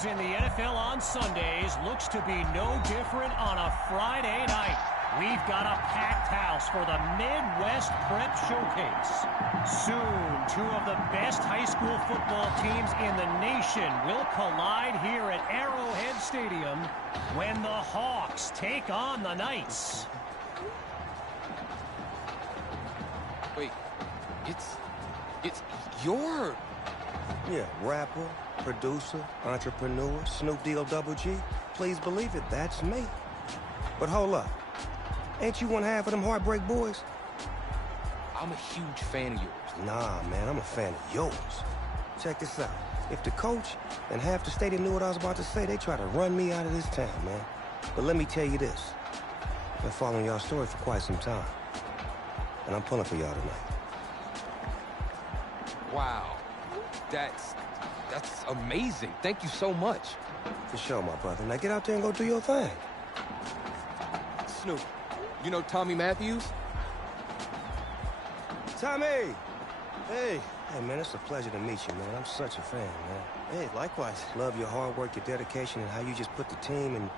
news in the NFL on Sundays looks to be no different on a Friday night. We've got a packed house for the Midwest Prep Showcase. Soon, two of the best high school football teams in the nation will collide here at Arrowhead Stadium when the Hawks take on the Knights. Wait, it's your... Yeah, rapper, producer, entrepreneur, Snoop D-O double G. Please believe it, that's me. But hold up. Ain't you one half of them Heartbreak Boys? I'm a huge fan of yours. Nah, man, I'm a fan of yours. Check this out. If the coach and half the stadium knew what I was about to say, they try to run me out of this town, man. But let me tell you this. I've been following y'all story for quite some time. And I'm pulling for y'all tonight. Wow. That's amazing. Thank you so much. For sure, my brother. Now get out there and go do your thing. Snoop, you know Tommy Matthews? Tommy! Hey, man, it's a pleasure to meet you, man. I'm such a fan, man. Hey, likewise. Love your hard work, your dedication, and how you just put the team in.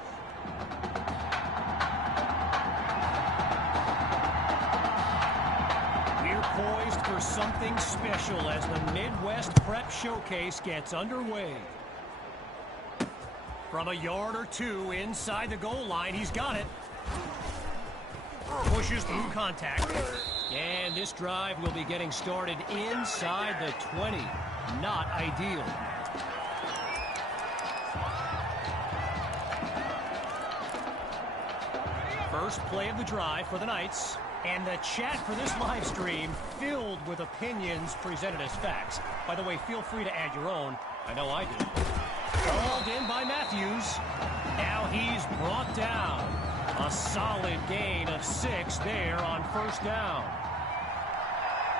We're poised for something special as the Midwest Prep Showcase gets underway. From a yard or two inside the goal line, he's got it. Pushes through contact. And this drive will be getting started inside the 20. Not ideal. First play of the drive for the Knights. And the chat for this live stream filled with opinions presented as facts. By the way, feel free to add your own. I know I do. Called in by Matthews. Now he's brought down. A solid gain of 6 there on first down.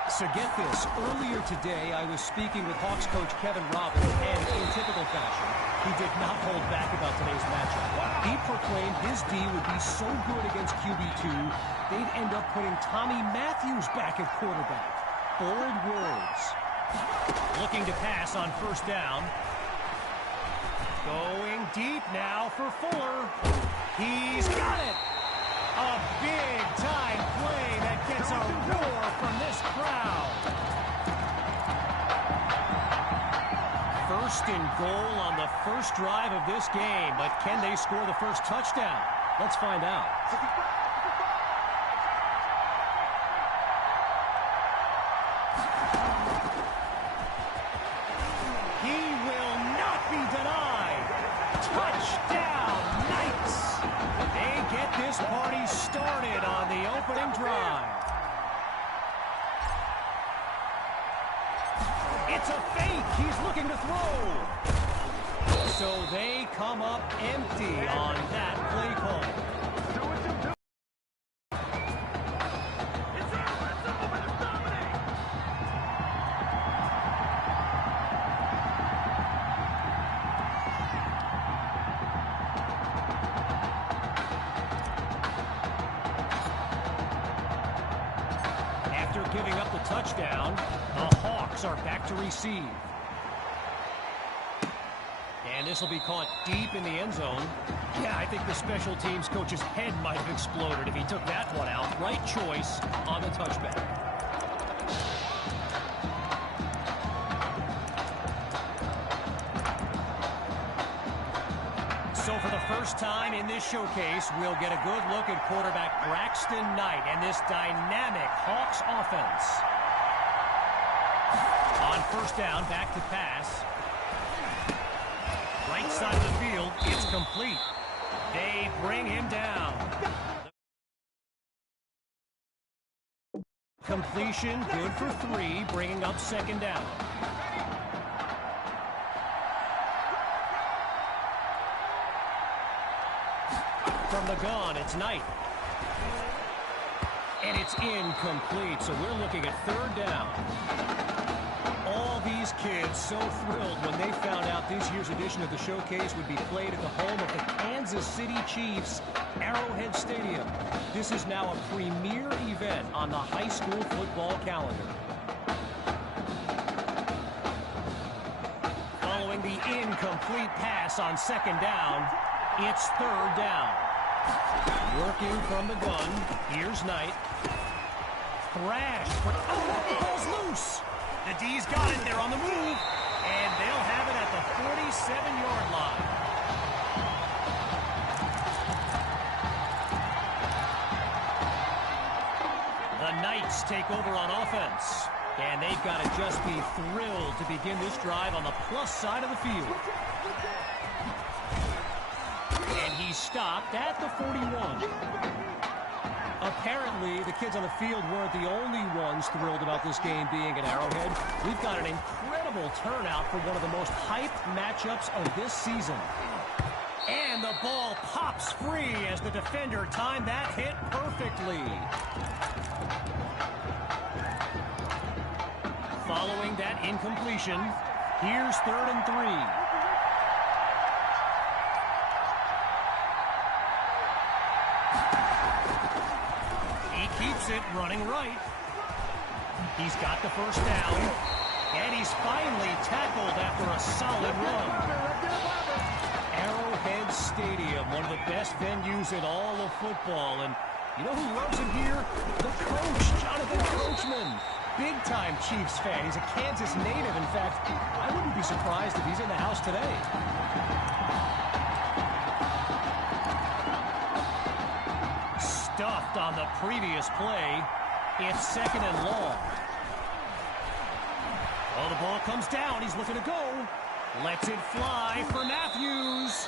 So get this, earlier today I was speaking with Hawks coach Kevin Robbins, and in typical fashion, he did not hold back about today's matchup. He proclaimed his D would be so good against QB2, they'd end up putting Tommy Matthews back at quarterback. Bold words. Looking to pass on first down. Going deep now for Fuller. He's got it. A big-time play that gets a roar from this crowd. First and goal on the first drive of this game, but can they score the first touchdown? Let's find out. He will not be denied. Touchdown, Knights. They get this party started on the opening drive. It's a fake. He's looking to throw. So they come up empty on that play call. Giving up the touchdown, the Hawks are back to receive. And this will be caught deep in the end zone. Yeah, I think the special teams coach's head might have exploded if he took that one out. Right choice on the touchback. So for the first time in this showcase, we'll get a good look at quarterback Braxton Knight and this dynamic Hawks offense. On first down, back to pass. Right side of the field, it's complete. They bring him down. Completion, good for 3, bringing up second down. From the gun, it's Knight. And it's incomplete, so we're looking at third down. All these kids so thrilled when they found out this year's edition of the showcase would be played at the home of the Kansas City Chiefs, Arrowhead Stadium. This is now a premier event on the high school football calendar. Following the incomplete incomplete pass on second down. It's third down. Working from the gun. Here's Knight. Thrashed. Oh, the ball's loose. The D's got it. They're on the move. And they'll have it at the 47-yard line. The Knights take over on offense. And they've got to just be thrilled to begin this drive on the plus side of the field. And he stopped at the 41. Apparently, the kids on the field weren't the only ones thrilled about this game being at Arrowhead. We've got an incredible turnout for one of the most hyped matchups of this season. And the ball pops free as the defender timed that hit perfectly. Following that incompletion, here's 3rd and 3. Keeps it running right. He's got the first down, and he's finally tackled after a solid run. Arrowhead Stadium, one of the best venues in all of football, and you know who loves it here? The coach, Jonathan Coachman. Big-time Chiefs fan. He's a Kansas native. In fact, I wouldn't be surprised if he's in the house today. Stuffed on the previous play. It's 2nd and long. Oh, the ball comes down. He's looking to go. Lets it fly for Matthews.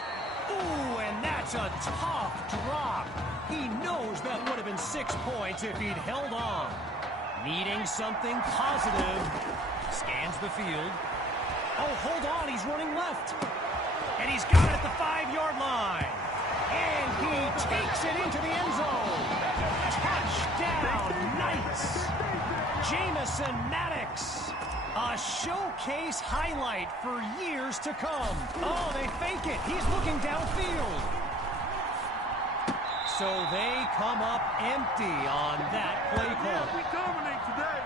Ooh, and that's a tough drop. He knows that would have been 6 points if he'd held on. Needing something positive. Scans the field. Oh, hold on. He's running left. And he's got it at the 5-yard line. And he takes it into the end zone. Touchdown, Knights. Jamison Maddox. A showcase highlight for years to come. Oh, they fake it. He's looking downfield. So they come up empty on that play call. We dominate today.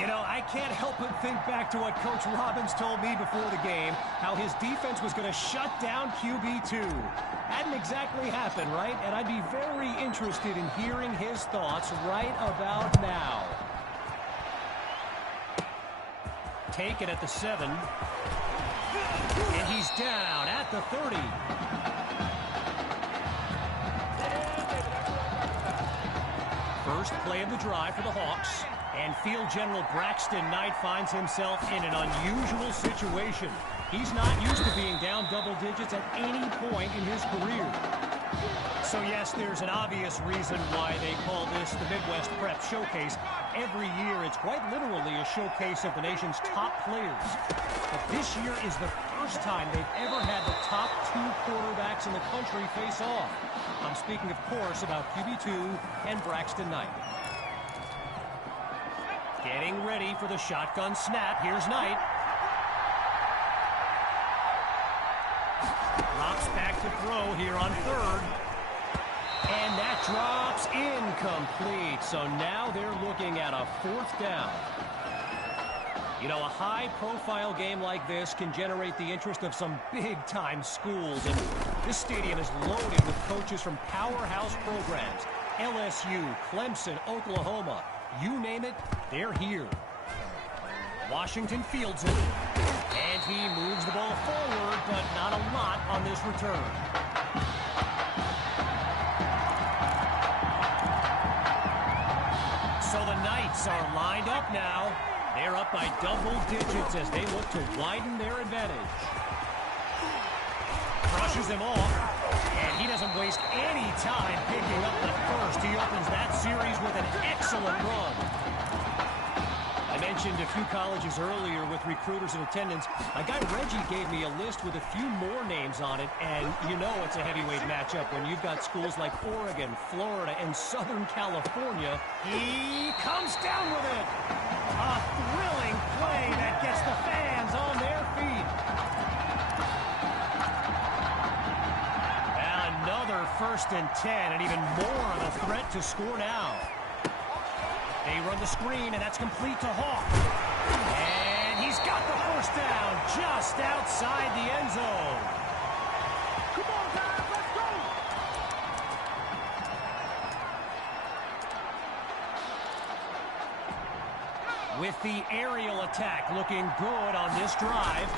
You know, I can't help but think back to what Coach Robbins told me before the game, how his defense was going to shut down QB2. Hadn't exactly happened, right? And I'd be very interested in hearing his thoughts right about now. Take it at the 7. And he's down at the 30. First play of the drive for the Hawks. And Field General Braxton Knight finds himself in an unusual situation. He's not used to being down double digits at any point in his career. So yes, there's an obvious reason why they call this the Midwest Prep Showcase. Every year, it's quite literally a showcase of the nation's top players. But this year is the first time they've ever had the top 2 quarterbacks in the country face off. I'm speaking, of course, about QB2 and Braxton Knight. Getting ready for the shotgun snap. Here's Knight. Drops back to throw here on 3rd. And that drops incomplete. So now they're looking at a 4th down. You know, a high-profile game like this can generate the interest of some big-time schools. And this stadium is loaded with coaches from powerhouse programs. LSU, Clemson, Oklahoma. You name it, they're here. Washington fields it. And he moves the ball forward, but not a lot on this return. So the Knights are lined up now. They're up by double digits as they look to widen their advantage. Brushes him off, and he doesn't waste any time picking up the first. He opens that series with an excellent run. I mentioned a few colleges earlier with recruiters in attendance. My guy Reggie gave me a list with a few more names on it, and you know it's a heavyweight matchup when you've got schools like Oregon, Florida, and Southern California. He comes down with it. A thrilling play that gets the fans on their feet. Another 1st and 10, and even more of a threat to score now. They run the screen, and that's complete to Hawk. And he's He's got the first down just outside the end zone. Come on, guys, let's go! With the aerial attack looking good on this drive.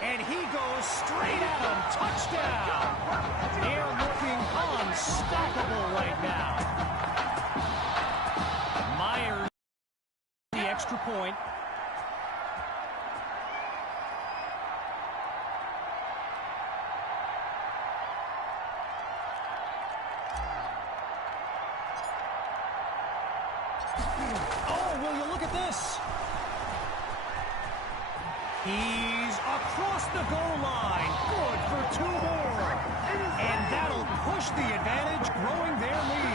And he goes straight at him. Touchdown. They're looking unstoppable right now. Myers, the extra point. Oh, will you look at this? He's across the goal line. Good for 2 more. And that'll push the advantage, growing their lead.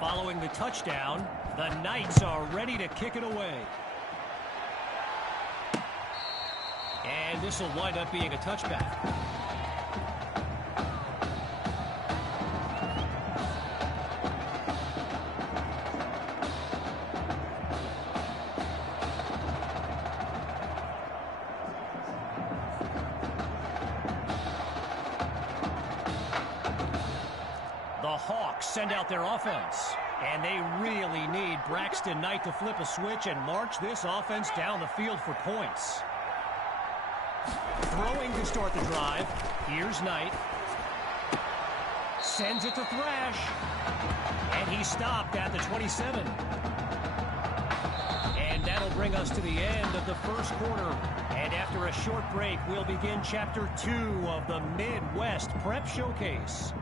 Following the touchdown, the Knights are ready to kick it away. And this will wind up being a touchback. The Hawks send out their offense, and they really need Braxton Knight to flip a switch and march this offense down the field for points. Throwing to start the drive. Here's Knight. Sends it to Thrash. And he stopped at the 27. And that'll bring us to the end of the first quarter. And after a short break, we'll begin Chapter 2 of the Midwest Prep Showcase.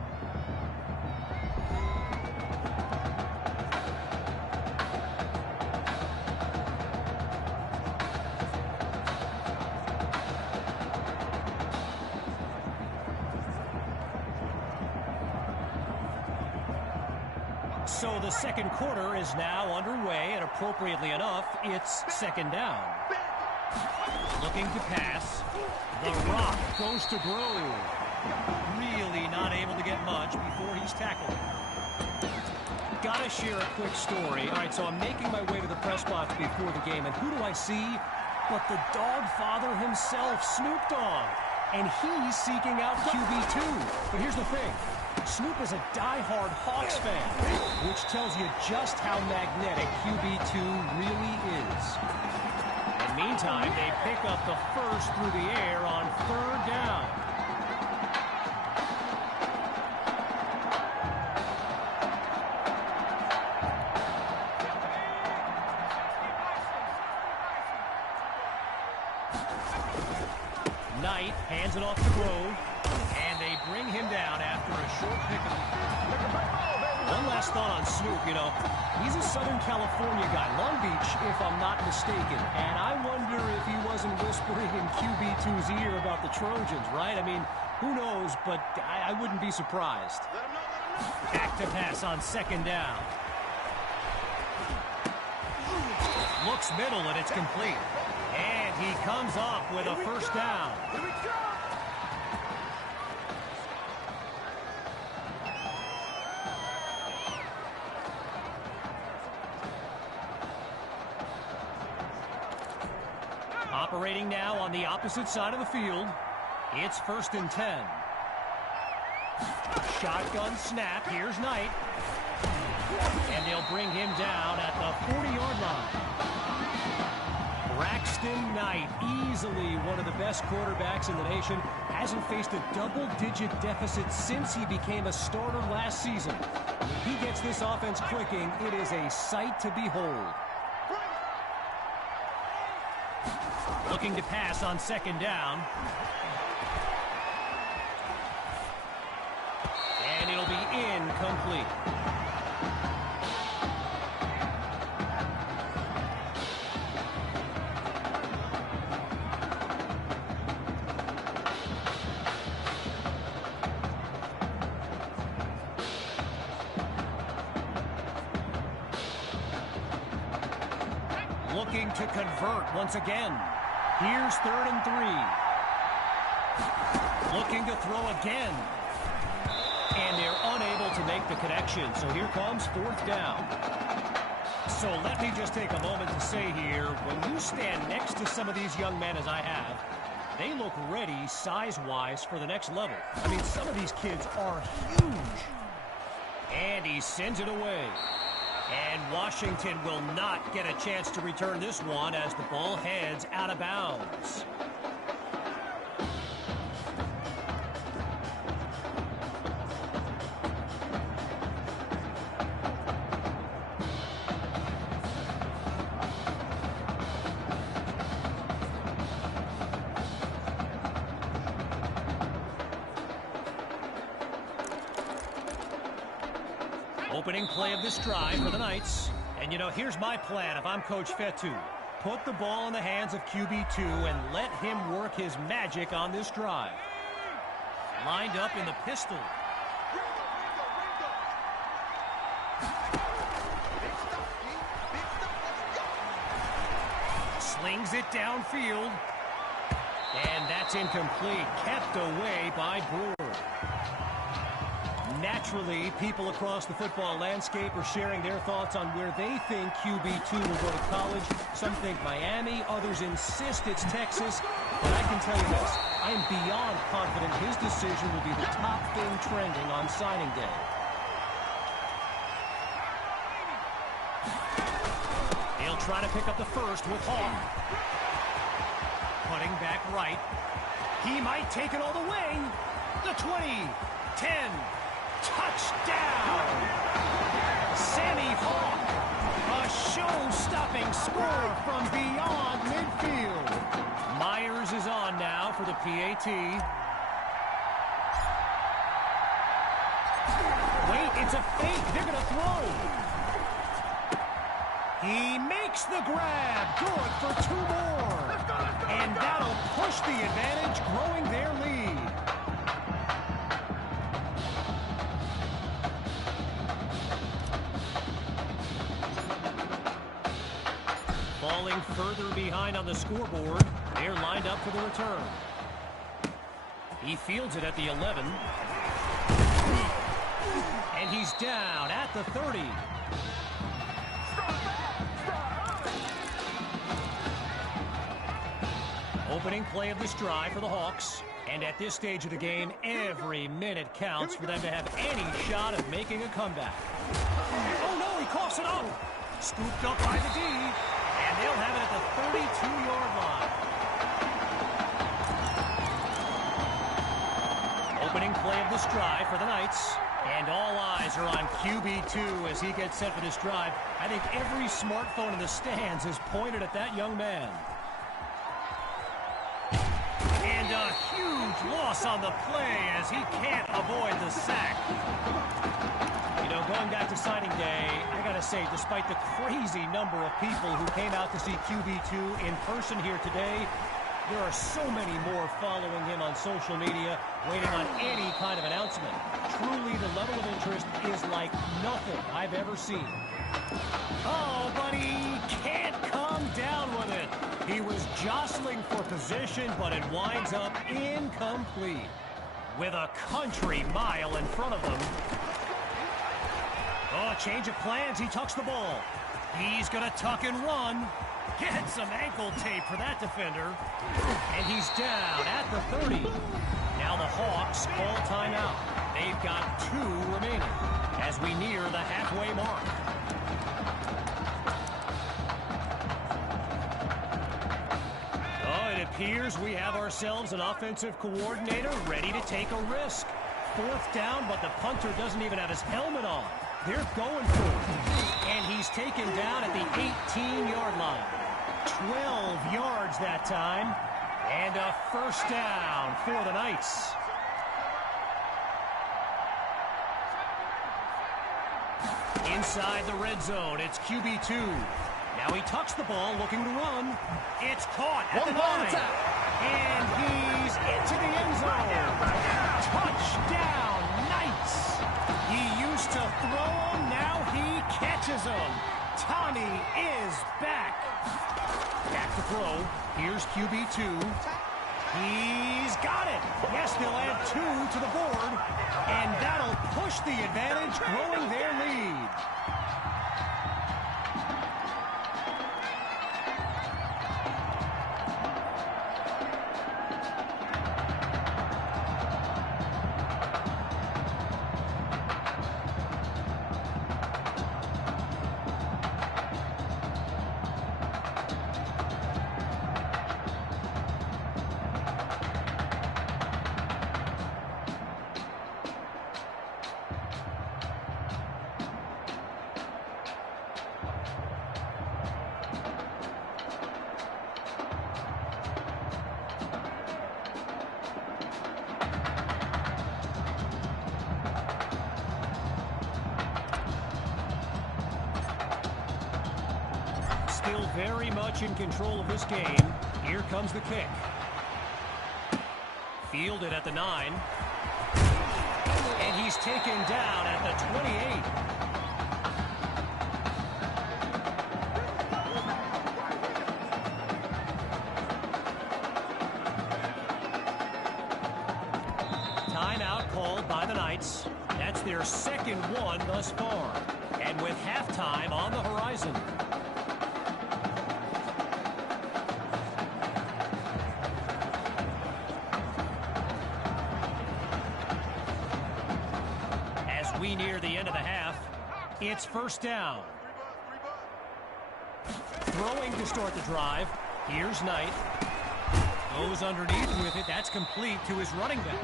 So the second quarter is now underway, and appropriately enough, it's second down. Looking to pass. The Rock goes to Grove. Really not able to get much before he's tackled. Gotta share a quick story. All right, so I'm making my way to the press box before the game, and who do I see but the dog father himself, Snoop Dogg. And he's seeking out QB2. But here's the thing. Snoop is a diehard Hawks fan, which tells you just how magnetic QB2 really is. And meantime, they pick up the first through the air on third down. Knight hands it off to Grove, and they bring him down after a short pickup. One last thought on Snoop, you know, he's a Southern California guy, Long Beach, if I'm not mistaken, and I wonder if he wasn't whispering in QB2's ear about the Trojans, right? I mean, who knows, but I wouldn't be surprised. Back to pass on second down. Looks middle, and it's complete. And he comes up with a first down. Here we go! Operating now on the opposite side of the field. It's 1st and 10. Shotgun snap. Here's Knight. And they'll bring him down at the 40-yard line. Braxton Knight, easily one of the best quarterbacks in the nation, hasn't faced a double-digit deficit since he became a starter last season. If he gets this offense clicking, it is a sight to behold. Looking to pass on 2nd down. And it'll be incomplete. Looking to convert once again. Here's 3rd and 3. Looking to throw again. And they're unable to make the connection. So here comes 4th down. So let me just take a moment to say here, when you stand next to some of these young men as I have, they look ready size-wise for the next level. I mean, some of these kids are huge. And he sends it away. And Washington will not get a chance to return this one as the ball heads out of bounds. Opening play of this drive for the Knights. And, you know, here's my plan if I'm Coach Fetu. Put the ball in the hands of QB2 and let him work his magic on this drive. Lined up in the pistol. Slings it downfield. And that's incomplete. Kept away by Brewer. Naturally, people across the football landscape are sharing their thoughts on where they think QB2 will go to college. Some think Miami, others insist it's Texas. But I can tell you this, I am beyond confident his decision will be the top thing trending on signing day. He'll try to pick up the first with Hall. Cutting back right. He might take it all the way. The 20, 10. Touchdown! Sammy Hawk, a show-stopping score from beyond midfield. Myers is on now for the PAT. Wait, it's a fake. They're going to throw. He makes the grab. Good for 2 more. And that'll push the advantage, growing their lead. Falling further behind on the scoreboard. They're lined up for the return. He fields it at the 11. And he's down at the 30. Opening play of this drive for the Hawks. And at this stage of the game, every minute counts for them to have any shot of making a comeback. Oh no, he coughs it up. Scooped up by the D. And they'll have it at the 32-yard line. Opening play of this drive for the Knights. And all eyes are on QB2 as he gets set for this drive. I think every smartphone in the stands is pointed at that young man. And a huge loss on the play as he can't avoid the sack. You know, going back to signing day, I got to say, despite the crazy number of people who came out to see QB2 in person here today, there are so many more following him on social media, waiting on any kind of announcement. Truly, the level of interest is like nothing I've ever seen. Oh, but he can't come down with it. He was jostling for position, but it winds up incomplete. With a country mile in front of them. Oh, change of plans. He tucks the ball. He's going to tuck and run. Get some ankle tape for that defender. And he's down at the 30. Now the Hawks call timeout. They've got 2 remaining as we near the halfway mark. Oh, it appears we have ourselves an offensive coordinator ready to take a risk. 4th down, but the punter doesn't even have his helmet on. They're going for it. And he's taken down at the 18-yard line. 12 yards that time. And a first down for the Knights. Inside the red zone, it's QB2. Now he tucks the ball, looking to run. It's caught at the 9. And he's into the end zone. Touchdown, Knights. He used to throw them, now he catches them. Tommy is back. Back to throw. Here's QB2. He's got it. Yes, they'll add 2 to the board. And that'll push the advantage, growing their lead. Still very much in control of this game. Here comes the kick. Fielded at the 9. And he's taken down at the 28. Timeout called by the Knights. That's their 2nd one thus far. And with halftime on the horizon. We near the end of the half. It's first down. Throwing to start the drive. Here's Knight. Goes underneath with it. That's complete to his running back.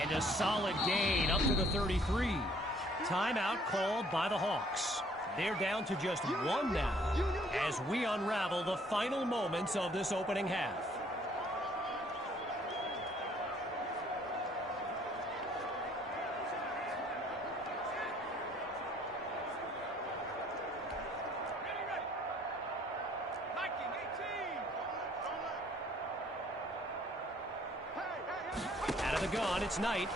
And a solid gain up to the 33. Timeout called by the Hawks. They're down to just 1 now as we unravel the final moments of this opening half. Out of the gun, it's Knight.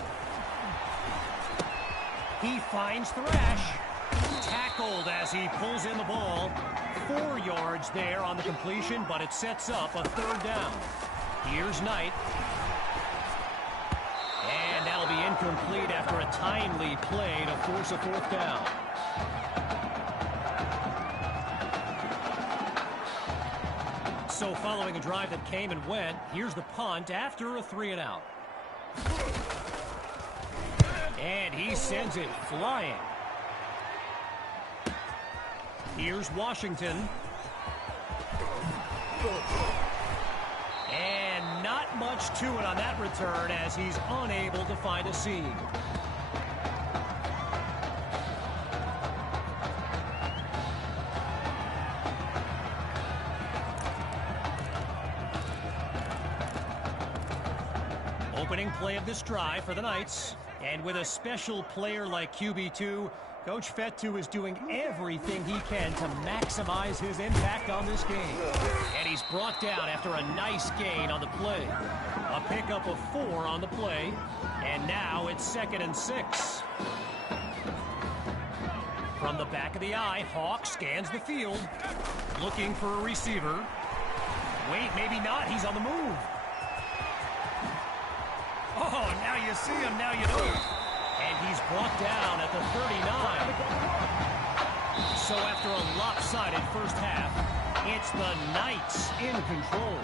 He finds Thrash. Tackled as he pulls in the ball. 4 yards there on the completion, but it sets up a 3rd down. Here's Knight. And that'll be incomplete after a timely play to force a 4th down. So following a drive that came and went, here's the punt after a 3-and-out. And he sends it flying. Here's Washington. And not much to it on that return as he's unable to find a seam. Opening play of this drive for the Knights. And with a special player like QB2, Coach Fetu is doing everything he can to maximize his impact on this game. And he's brought down after a nice gain on the play. A pickup of 4 on the play. And now it's 2nd and 6. From the back of the eye, Hawk scans the field. Looking for a receiver. Wait, maybe not. He's on the move. Oh, now you see him, now you don't. And he's brought down at the 39. So after a lopsided first half, it's the Knights in control.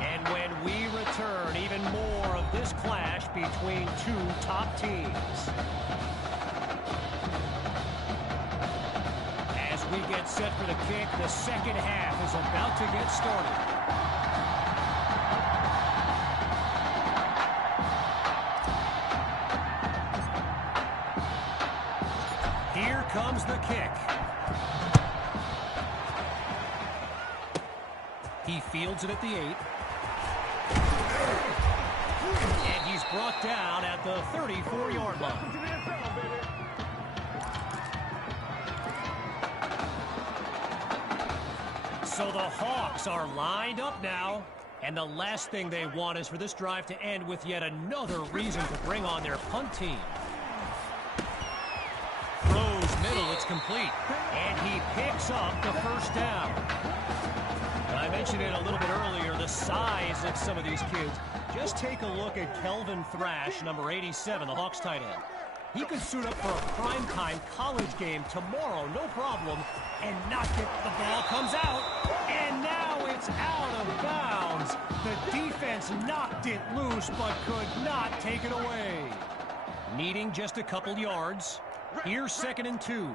And when we return, even more of this clash between two top teams. As we get set for the kick, the second half is about to get started. Here comes the kick. He fields it at the 8. And he's brought down at the 34-yard line. So the Hawks are lined up now. And the last thing they want is for this drive to end with yet another reason to bring on their punt team. Throws middle, it's complete. And he picks up the first down. I mentioned it a little bit earlier, the size of some of these kids. Just take a look at Kelvin Thrash, number 87, the Hawks tight end. He could suit up for a primetime college game tomorrow, no problem, and not get the ball comes out. And now it's out of bounds. The defense knocked it loose, but could not take it away. Needing just a couple yards. Here's 2nd and 2.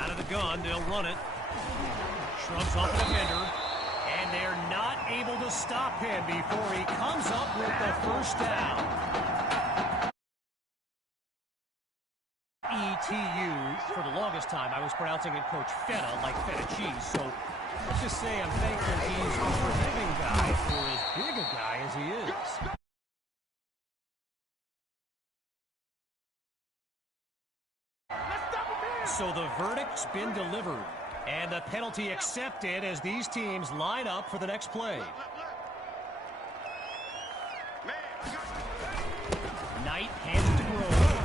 Out of the gun, they'll run it. Shrugs off the defender. And they're not able to stop him before he comes up with the first down. ETU, for the longest time, I was pronouncing it Coach Feta, like feta cheese. So let's just say I'm thankful he's a forgiving guy for as big a guy as he is. So the verdict's been delivered, and the penalty accepted as these teams line up for the next play. Knight hands it to Grove.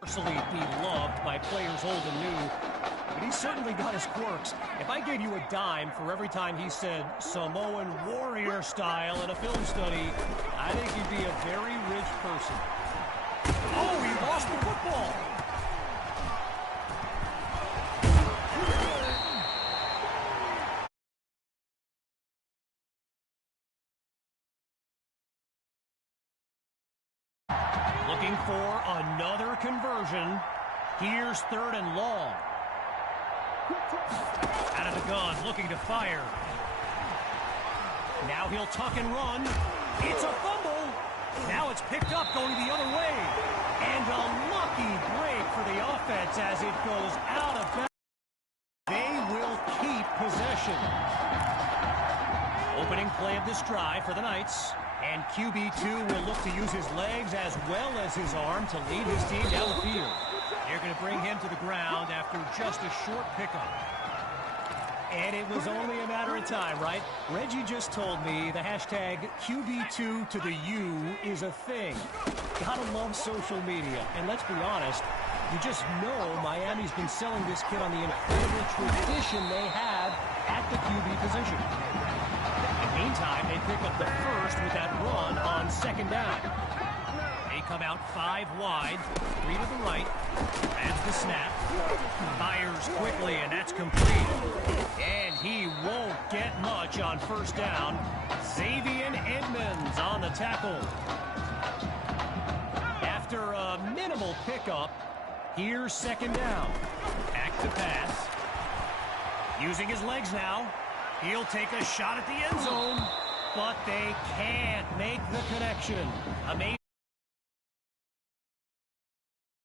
Universally beloved by players old and new. But he's certainly got his quirks. If I gave you a dime for every time he said Samoan warrior style in a film study, I think he'd be a very rich person. Oh, he lost the football. Looking for another conversion. Here's 3rd and long. Out of the gun, looking to fire. Now he'll tuck and run. It's a fumble. Now it's picked up going the other way. And a lucky break for the offense as it goes out of bounds. They will keep possession. Opening play of this drive for the Knights. And QB2 will look to use his legs as well as his arm to lead his team down the field. They're going to bring him to the ground after just a short pickup. And it was only a matter of time, right? Reggie just told me the hashtag QB2 to the U is a thing. Gotta love social media. And let's be honest, you just know Miami's been selling this kid on the incredible tradition they have at the QB position. Meantime, they pick up the first with that run on 2nd down. They come out 5 wide, 3 to the right. Adds the snap. Fires quickly, and that's complete. And he won't get much on 1st down. Xavier Edmonds on the tackle. After a minimal pickup, here's 2nd down. Back to pass. Using his legs now. He'll take a shot at the end zone, but they can't make the connection. Amazing.